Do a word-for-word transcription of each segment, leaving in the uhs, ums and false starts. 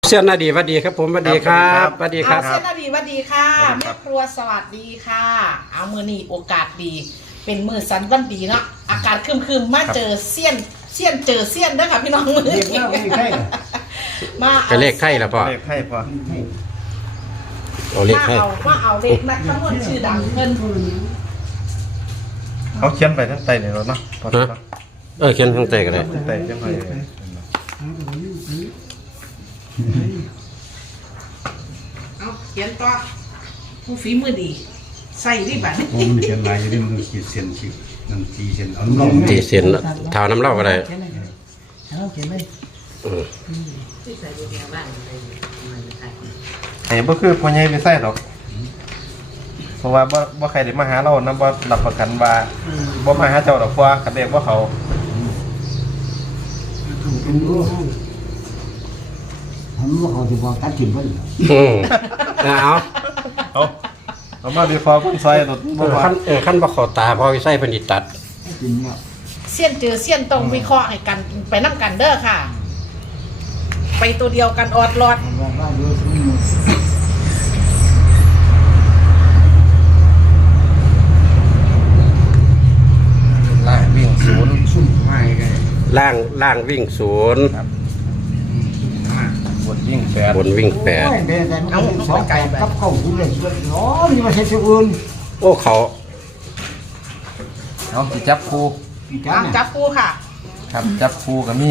เสี้ยนนาดีสวัสดีครับผมสวัสดีครับสวัสดีครับเส้นนาดีสวัสดีค่ะแม่ครัวสวัสดีค่ะเอามือนี่โอกาสดีเป็นมือสันวันดีเนาะอากาศครึมๆมาเจอเสี้ยนเสี้ยนเจอเสี้ยนด้วยค่ะพี่น้องมือมาเอาเลขไข่ละพ่อเลขไข่พอเอาเลขมาไข่เอามาเอาเลขนักทั้งหมดชื่อดังเพิ่นเขาเขียนไปทั้งไตในรถเนาะพอฮะเออเขียนข้างใต้ก็ได้ทั้งไตเขียนไปเอาเขียนต่อผู้ฝีมือดีใส่ดิบัดผมเขียนลายอยู่นี่มันต้องขีดเส้นขีดนั่นขีดเส้นเอาลงตีเส้นเท้าน้ำเล่าก็ได้เขียนเลยอืมไอ้บ่คือพ่อใหญ่ไปใส่หรอกเพราะว่าบ่บ่ใครได้มาหาเรานำบ่รับประกันว่าบ่มาหาเจ้าดอกเพราะว่าคันเด็กบ่เขาเป็นรู้ทำว่าเขาจะบอกตัดถิ่นเพิ่นอืมเอาเอาเอามาดีฟอร์เพิ่นซอยรถบ่ว่าขั้นเออขั้นบ่เขอตาพอใส่เพิ่นสิตัดกินเนี่ยเสี้ยนเจอเสี้ยนตรงวิเคราะห์ให้กันไปนํกันเด้อค่ะ ไปตัวเดียวกันออดรอดบอกว่าดูสมุนล่างวิ่งศูนย์ซุ่มไม้กันล่างล่างวิ่งศูนย์บนวิ่งแปดบนวิ่งแปดโอ้ยแต่มันเป็นสองไก่กับเข้าคุณเลยอ๋อนี่มาใช้สิ่งอื่นโอ้เขาเอาสิจับคู่จ้าอ่ะเนี่ยจับปูค่ะครับจับคู่ก็มี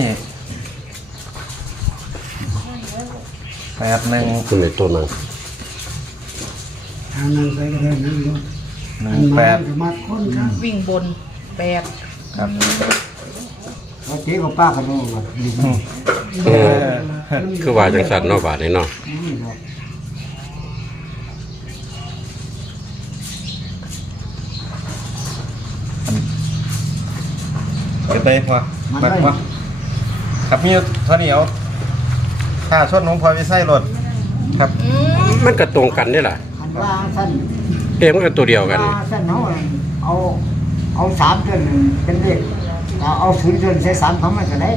แปดหนึ่งคุณในตัวนั้นทางนั้นไปก็ได้นั่นเนาะหนึ่งแปดมาคนครับวิ่งบนแปดครับเราเจ๊กับป้ากันนู่นว่ะดีอืมเออคือว่าจังสันเนาะบาดนี้เนาะนี่ครับเก็บได้พอบักพอครับมีเท่านี้เอาค่าชดน้องพลอยไปใส่รถครับอืมมันก็ตรงกันนี่ล่ะคันว่าสั้นเอ๊ะมันก็ตัวเดียวกันว่าสั้นเนาะเอาเอาสามเดือนเป็นเลขเอาศูนย์เดือนใช้สามคำมันก็ได้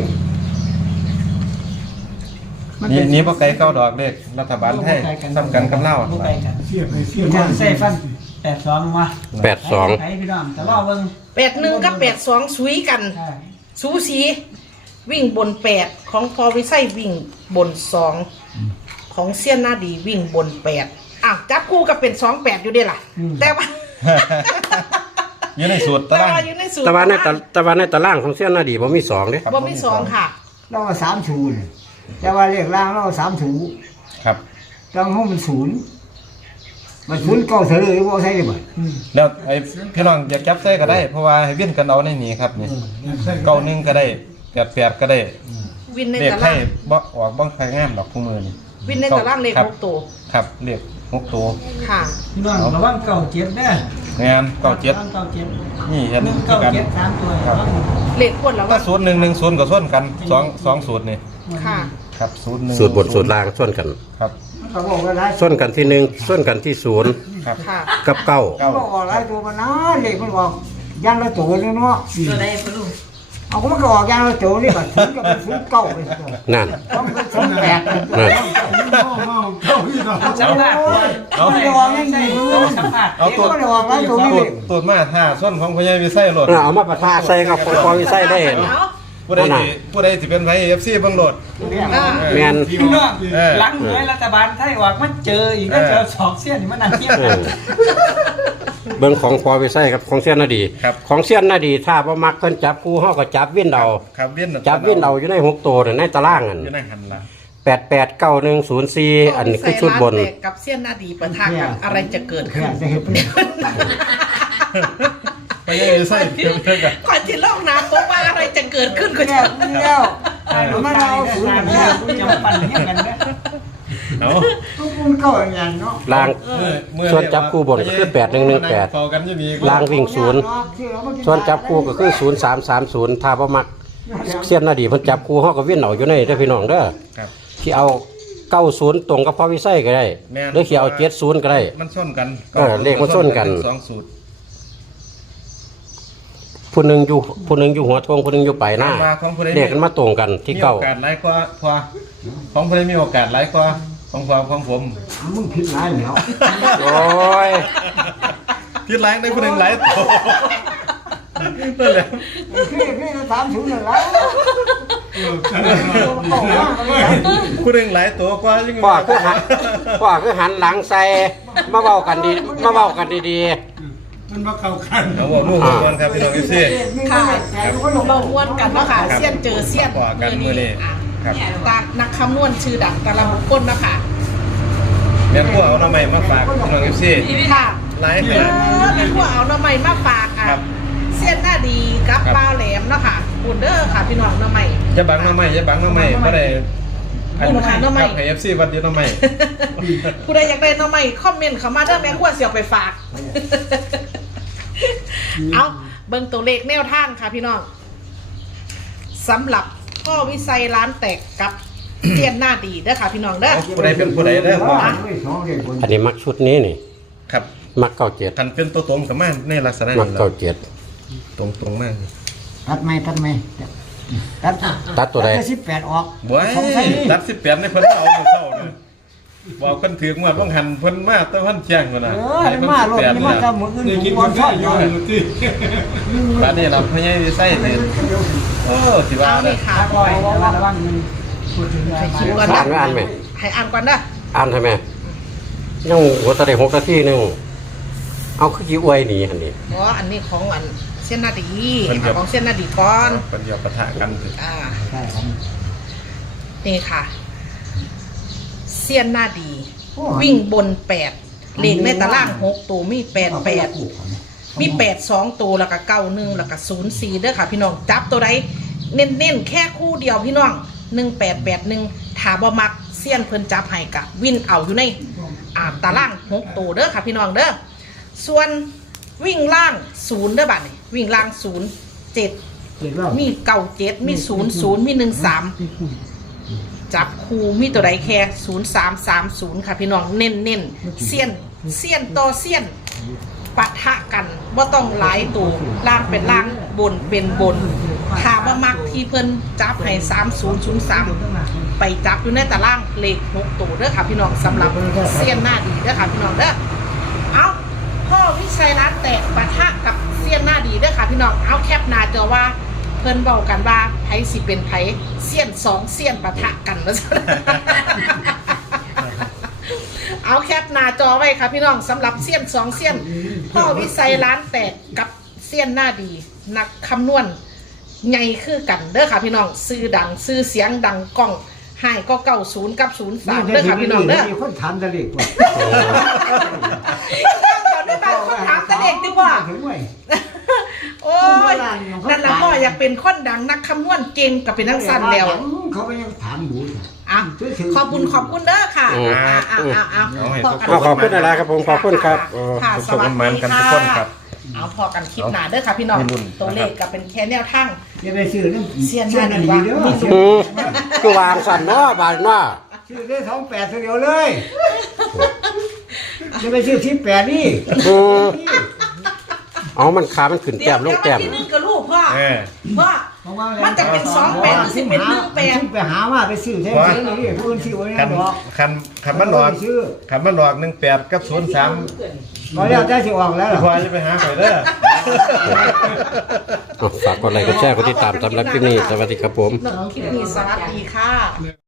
นี่นี่พวกไก่เก้าดอกเด็กรัฐบาลให้ทำกันกับเล่าบ่ไกลกันเสียบไปเสียบมันใส่ฟันแปดสองมาแปดสองไปพี่น้องแต่รอเบิ่งแปดหนึ่งกับแปดสองซุยกันใช่สูสีวิ่งบนแปดของพอวิไสวิ่งบนสองของเซียนหน้าดีวิ่งบนแปดอ้าวจับคู่กับเป็นสองแปดอยู่เดีล่ะ แต่ว่าอยู่ในสูตรแต่ตารางว่าอยู่ในสูตรตะวันในตะตะวันในตารางของเสี้ยนนาดีบ่มีสองเด้บ่มีสองค่ะเราเอาสามศูนย์แต่ว่าเลขล่างเราเอาสามศูนย์ครับจังห้องมันศูนย์มันศูนย์เก้าเฉลยว่าใช่ไหมแล้วไอ้พี่น้องอยากจับใส่ก็ได้ เพราะว่าให้เวียนกันเอาในนี้ครับนี่เก้าหนึ่งก็ได้แปดแปดก็ได้วินในเลขตาไทรางยบ่ออกบ้างใครงามดอกคู่มือนี่วินในตารางเลขครับหกตัวครับเลขหกตัวค่ะพี่น้องระวังเก่าเจ็ดเด้องานเก้าเจ็ดระวังเก่าเจ็ดนี่เห็นหนึ่งคือเก่ากันเจ็ดสามตัวครับเลขควรแล้วถ้าว่าศูนย์หนึ่งหนึ่งศูนย์ก็ส่วนกันสองสองสูตรนี่ค่ะครับศูนย์หนึ่งสูตรบนสูตรล่างส่วนกันครับเขาบอกว่าไรส่วนกันที่หนึ่งส่วนกันที่ศูนย์ครับค่ะกับเก้าเก้าเขาบอกอะไรตัวมันนะเลขมันบอกยันละตัวเลยเนาะตัวใดพะลูกเอาก็มันก็ออกยันละตัวนี่ก็ศูนย์ก็เป็นศูนย์เก้าเลยนั่นต้องเป็นศูนย์แปดเลยนั่นสัมภาษณ์เอาไม่ได้ออกยังไงสัมภาษณ์เอาตัวไม่ได้ออกไรตัวนี้ตูดตูดมาท่าส้นของพญาวิไสโหลดเอามาปะทะใส่กับพอวิไสได้เอาผู้ใดสิผู้ใดสิเป็นไผเอฟซีเบิ่งโหลดอ่าแม่นพี่น้องเออหลังหน่วยรัฐบาลไทยออกมันเจออีกแล้วเจอสองเส้นนี่มันนั่งเทียบเอกันอเบิ่งของพอวิไสกับของเสี้ยนนาดี ของเสี้ยนนาดีถ้าบ่มักเพิ่นจับคู่เฮาก็จับวินเอาครับเวียนจับวินเอาอยู่ในหกตัวนั่นในตารางนั่นอยู่ในหันละแปดแปดเก้าหนึ่งศูนย์สี่อันนี้คือชุดบนใส่ร้าแตกกับเซียนหน้าดีปะทะกันอะไรจะเกิดแค่ขึ้นจะเห็นพญาวิไสเพิ่นกันก่อนที่โลกน้ำบอกว่าอะไรจะเกิดขึ้นก็แล้จะวแล้วมันเอาศูนย์เนี่เนี่ย ยจะมาปั่นเทียบกันนะเอามันเก้าอย่างนั้นเนาะล่างเมื่อส่วนจับคู่บนก็คือแปดหนึ่งหนึ่งแปดเฝ้ากันอยู่นี่ล่างวิ่งศูนย์ส่วนจับคู่ก็คือศูนย์สามสามศูนย์ถ้าบ่มักเสี้ยนนาดีเพิ่นจับคู่เฮาก็วิ่นเอาอยู่ในเด้อพี่น้องเด้อครับที่เอาเก้าศูนย์ตรงกับพ่อวิไสก็ได้แม่นหรือที่เอาเจ็ดศูนย์ก็ได้มันส้นกันเออเลขมันส้นกันสองสูตรผู้หนึงอยู่ผู้หนึงอยู่หัวทงผู้หนึงอยู่ปลายหน้าว่าของผู้ใดเรียกกันมาตรงกันที่มีเก้าโอกาสหลายกว่าพอของผู้ใดมีโอกาสหลายกว่าของพอของผมมึงผิดหลายแล้วโอ้ยที่หลายได้ผู้หนึงหลายตัวนั่นแหละพี่พี่จะถามถึงนั่นแล้วผู้หนึงหลายตัวกว่ายังพ่อคือหันพ่อคือหันหลังใส่มาเว้ากันดีมาเว้ากันดีมันบ่เข้ากันเอาบอกนู่นก่อนครับพี่น้องอีซี่ค่ะเราอ้วนกันเนาะค่ะเสี้ยนเจอเสี้ยนขอกันมื้อนี้อ่ะครับตากนักคำนวณชื่อดังแต่ละบุคคลเนาะค่ะแม่นพวกเอาหน้าใหม่มาฝากพี่น้องอีซี่ค่ะหลายเอขนาดอเป็นพวกเอาหน้ำใหม่มาฝากอ่ะครับเสี้ยนหน้าดีกับครับปลาแหลมเนาะค่ะบุญเด้อค่ะพี่น้องหน้ำใหม่อย่าบังหน้าใหม่อย่าบังหน้าใหม่บ่ได้บุญค่ะหน้าใหม่ครับให้ เอฟ ซี วัดอยู่หน้าใหม่ผู้ใดอยากได้หน้ำใหม่คอมเมนต์เข้ามาเด้อแม่ขั้วเสียวไปฝาก เอาเบิ่งตัวเลขแนวทางค่ะพี่น้องสำหรับพ่อวิสัยร้านแตกกับเสี้ยนหน้าดีเด้อค่ะพี่น้องเด้อผู้ใดเป็นผู้ใดเด้อพ่อๆอันนี้มักชุดนี้นี่ครับมักเก้าเจ็ดคันเป็นตัวตรงกับมาในลักษณะมักนี้เก้าเจ็ดตรงตรงๆมากตัดไหมตัดไหมตัดตัดตัวใดสิบแปดออกบ่ยสองใส่นี่ตัดสิบแปดในเพิ่นเอามาเศร้าเลยบอกเพิ่นถือว่าต้องหันเพิ่นมาแต่เพิ่นแจ้งว่าน่ะเออนี่มาโลดนี่มาตามมืออื่นได้กินกูกาบ่แฟชอบออยู่ ยู่ที่บัดนี้เราพยายามสิใส่นี่โอ้สิว่าเอาเด้นี่อค่ะปล่อยระวังมันพูดถึงอะไรให้คิดก่อนอ่านะนไม่อ่านไหมให้อ่านก่อนนะอ่านทำไมยังหัวตะเด็กหกนาทีหนึงเอาคือกี่อวยหนีอันนี้อ๋ออันนี้ของอันเส้นหน้าดีเอาของเส้นหน้าดีก่อนเพิ่นจะปะทะกันอ่าใช่ครับนี่ค่ะเสี้ยนหน้าดี วิ่งบนแปดเลขในตารางหกตัวมีแปดแปดมีแปดสองตัวแล้วก็เก้าหนึ่งแล้วก็ศูนย์สี่เด้อค่ะ พี่น้องจับตัวใดเน้นๆแค่คู่เดียวพี่น้องหนึ่งแปดแปดหนึ่งถาบ่มักเสี้ยนเพิ่นจับให้กะวิ่นเอาอยู่ในอ่าตารางหกตัวเด้อค่ะพี่น้องเด้อส่วนวิ่งล่างศูนย์เด้อบัดนี้วิ่งล่างศูนย์เจ็ดเจ็ดแล้วมีเก้าเจ็ดมีศูนย์ศูนย์มีหนึ่งสามจับคูมีตัวใดแค่ศูนย์สามสามศูนย์ค่ะพี่น้องเน้นเน้นเสี้ยนเสี้ยนต่อเสี้ยนปะทะกันว่าต้องหลายตัวล่างเป็นล่างบนเป็นบนถามว่ามักที่เพิ่นจับให้สามศูนย์ศูนย์สามไปจับอยู่ในตารางเลขหกตัวเด้อค่ะพี่น้องสำหรับเสี้ยนหน้าดีเด้อค่ะพี่น้องเด้อเอาพ่อวิชัยรัตน์แตกปะทะกับเสี้ยนหน้าดีเด้อค่ะพี่น้องเอาแคปหน้าจอว่าเพิ่นบอกกันว่าไผสิเป็นไผเสี้ยนสองเสี้ยนปะทะกันแล้ว เอาแคปหน้าจอไว้ค่ะพี่น้องสำหรับเสี้ยนสองเสี้ยนพ่อวิสัยร้านแตกกับเสี้ยนหน้าดี นักคำนวณใหญ่คือกันเด้อค่ะพี่น้องซื้อดังซื้อเสียงดังกล้องให้ก็เก้าศูนย์กับศูนย์สามเด้อค่ะพี่น้องเด้อมีคนถามตะเล็กว่าเขาได้บางคนถามแต่เด็กดีกว่าถึงไว้โอ้ยนั่นแหละพ่ออยากเป็นคนดังนักคำนวณเก่งกับเป็นนักสั้นแล้วเขาก็ยังถามอยู่อ่ะขอบคุณขอบคุณเด้อค่ะอืมอ่ะอ่ะอ่ะอ่ะเอาให้พอทุกกันคนขอบคุณอะไรครับผมขอบคุณครับเออค่ะทุกสคนวัสมันดีกันทุกคนครัค่ะบเอาพอกันคลิปหน้าเด้อค่ะพี่น้องมีรุ่นตัวเลขกับเป็นแค่แนวทางอย่าไปซื้อน้ำเสียนเสียนหน้าดีดีเด้อมีอืมคือวางสั่นเนาะบานเนาะซื้อได้สองแปดเดียวเลยอย่าไปซื้อสิบแปดนี่อืมเอามันขามันขึ้นเดี๋แต้ยวมลเดี๋ยงวแต้วันมที่หนึ่งกับลูกพ่อเออพ่อ มันจะเป็นสองแปดหรือสิบเอ็ดหนึ่งแปดไปหามาไปซื้อแท้จริงนี่ผู้อื่นซื้อไว้คันะนดอกคันคันมันหลอกซื้อคันมันหลอกหนึ่งแปดกับศูนย์สามก็แล้วแต่สิออกแล้วพอจะไปหาข่อยเด้อเอาฝากกดไลค์กดแชร์กดติดตามสำหรับคลิปนี้สวัสดีครับผมคลิปนี้สวัสดีค่ะ